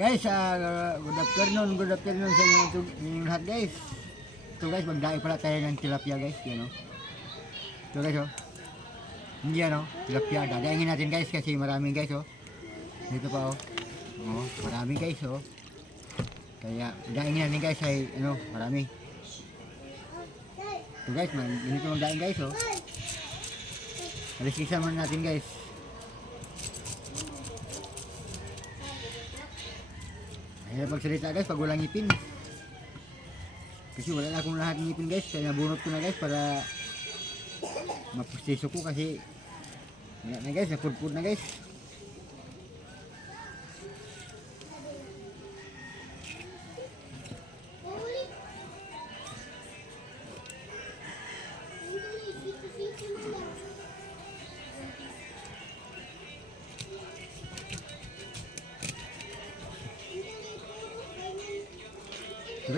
Guys, ah, good afternoon, good afternoon sa inyo, inyong lahat guys. Ito guys, magdaing pala tayo ng tilapia guys, yan o. Ito guys o. Hindi yan o, tilapia. Dadaingin natin guys kasi maraming guys o. Dito pa o. Oh, maraming guys o. Kaya, daingin natin guys ay, ano, marami. Ito guys, man, ganito ang daing guys o. Alis muna natin guys. Ay, magsalita guys pag walang ngipin. Kasi wala na akong lahat ng ngipin guys. Kaya nabunot ko na guys para mapustiso ko kasi wala na guys, napudpud na guys.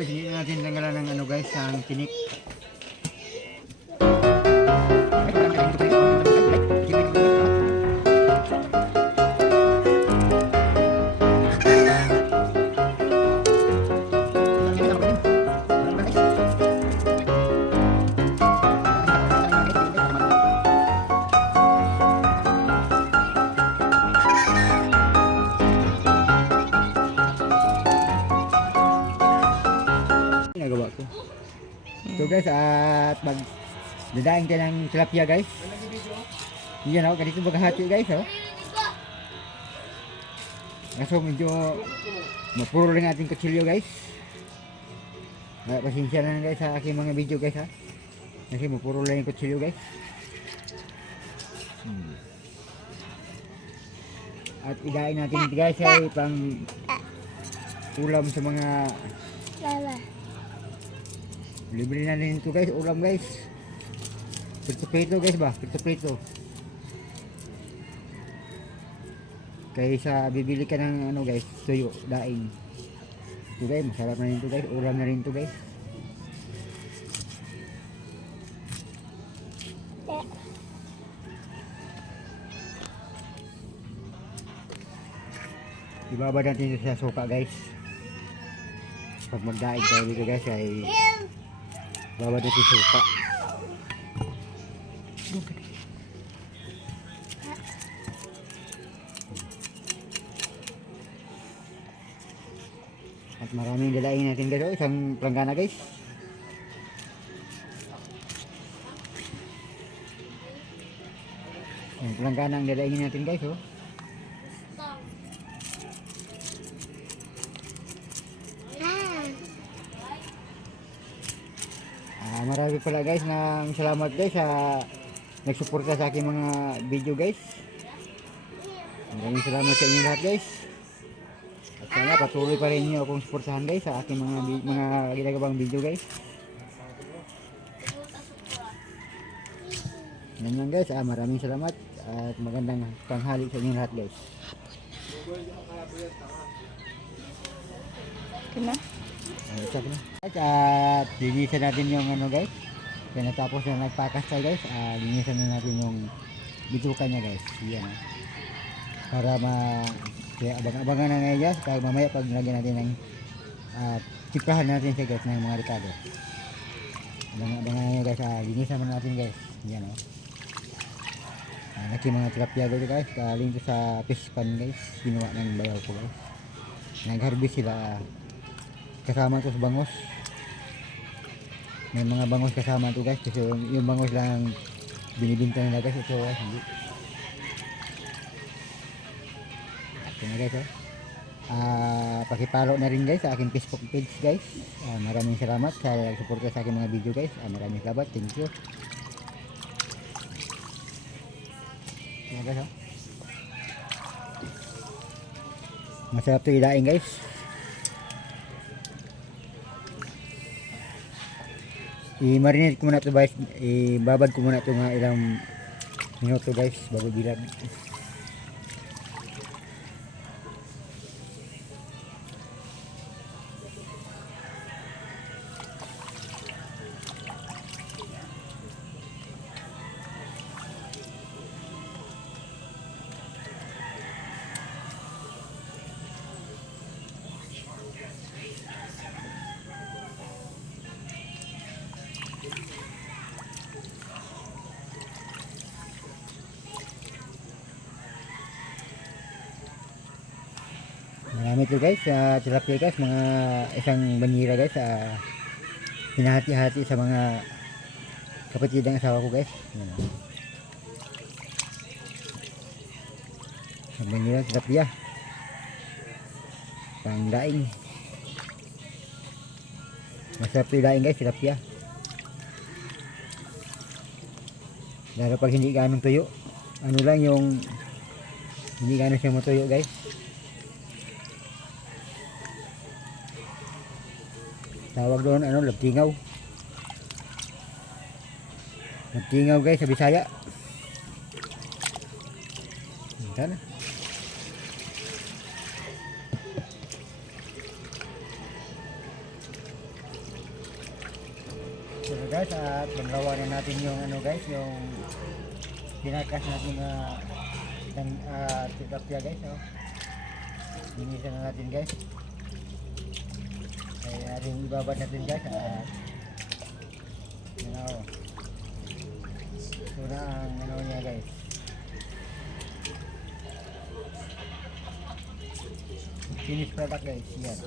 Guys, hindi na natin tanggalan ng ano guys, ang tinik. Guys, at mag dadaing tayo ng tilapia guys. Yan ako, ganito maghahati guys oh. Kaso medyo mapuro lang ating kutsilyo guys. Kaya pasensya na lang guys sa aking mga video guys ha. Kasi mapuro lang yung kutsilyo guys. Hmm. At idain natin guys ay pang ulam sa mga Lala. Libre na rin ito guys, ulam guys. Prito-prito guys ba? Prito-prito. Kaysa bibili ka ng ano guys, tuyo, daing. Ito guys, masarap na rin ito guys. Ulam na rin ito guys. Ibaba natin sa suka guys. Pag magdaing tayo dito guys ay Bawa na si suka. At maraming dalain natin guys. Oh, isang planggana guys. Yung planggana ang dalain natin guys. Oh. Ah, marami pala guys na salamat guys sa nagsuporta sa aking mga video guys. Maraming salamat sa inyo lahat guys. At sana patuloy pa rin niyo akong suportahan guys sa aking mga mga ginagawang video guys. Yan yan guys, ah, maraming salamat at magandang tanghali sa inyo lahat guys. Kena? Ay, check na. Guys, at linisan natin yung ano guys. Kaya natapos na nagpakas tayo guys, ah, linisan na natin yung bituka niya guys. Yan. ah. Para ma... Kaya abang-abangan na ngayon guys. Kaya mamaya pag nilagyan natin ng... at tiprahan natin siya guys ng mga ricado. Abang-abangan na guys. Ah, linisan muna natin guys. Yan o. Ah, laki mga tilapia dito guys. Kaling sa fish pan guys. Ginawa ng bayaw ko guys. Nag-harvest sila. ah, kasama to sa bangos. May mga bangos kasama to guys kasi yung, bangos lang binibinta nila guys. Ito guys hindi. Ito na guys oh. Ah, pakipalo na rin guys sa aking Facebook page guys. Ah, maraming salamat sa suporta sa aking mga video guys. Ah, maraming salamat. Thank you. Ito na guys oh. masarap to ilaing guys I-marinate ko muna ito guys. I-babad ko muna ito mga ilang minuto guys bago bilad. Marami ito guys, sa tilapia guys, mga isang banyira guys, sa hinahati-hati sa mga kapatid ng asawa ko guys. Yan. Isang banyira tilapia. Pang daing. Masarap yung daing guys, tilapia. Lalo pag hindi ganong tuyo. Ano lang yung hindi ganong siya matuyo guys. Tawag doon ano, labtingaw. Labtingaw guys sa Bisaya. Ito na. So guys, at panglawa na natin yung ano guys, yung pinakas natin na ng uh, tilapia guys, oh. Linisan na natin guys. Kaya rin ibabad natin guys, at. Ito na ang ano niya guys. Finished product guys, yan.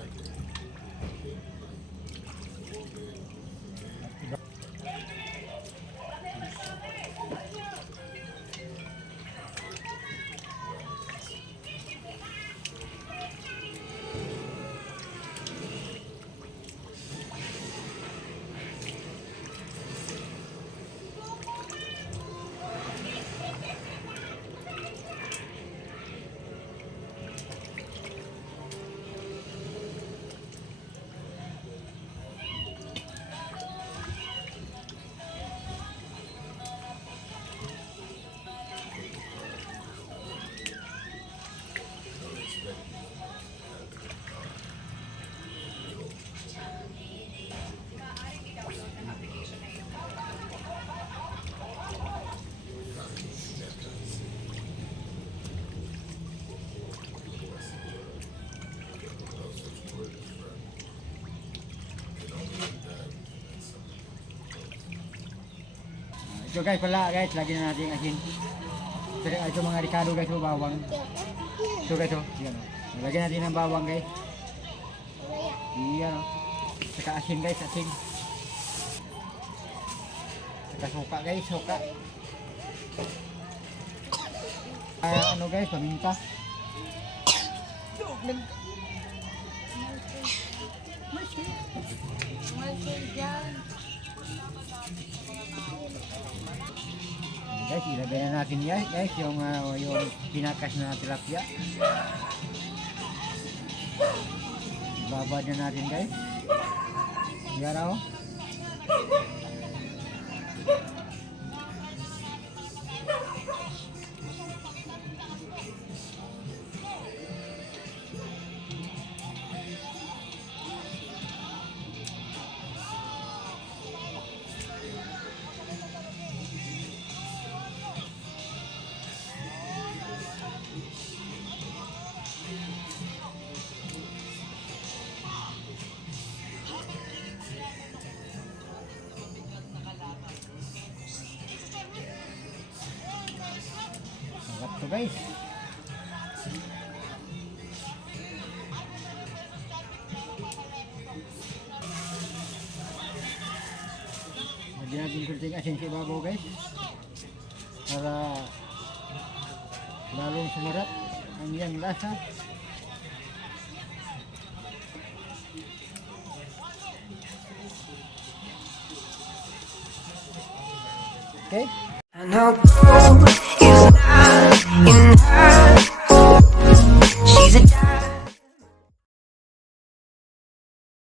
Ito guys pala guys, lagi na natin asin. Ito, ito mga ricado guys, oh, bawang. Ito guys, oh. Yan, oh. Lagyan natin ng bawang guys. Yan, oh. Saka asin guys, asin. Saka suka guys, suka. Ah, ano guys, paminta. Guys, ilagay na natin yan guys, yung, ah, yung pinakas na tilapia. Babad na natin guys. Yan oh. Guys. Lagyan natin kunting asin sa ibabaw guys. Para lalong sumarap ang iyang lasa. Okay? I know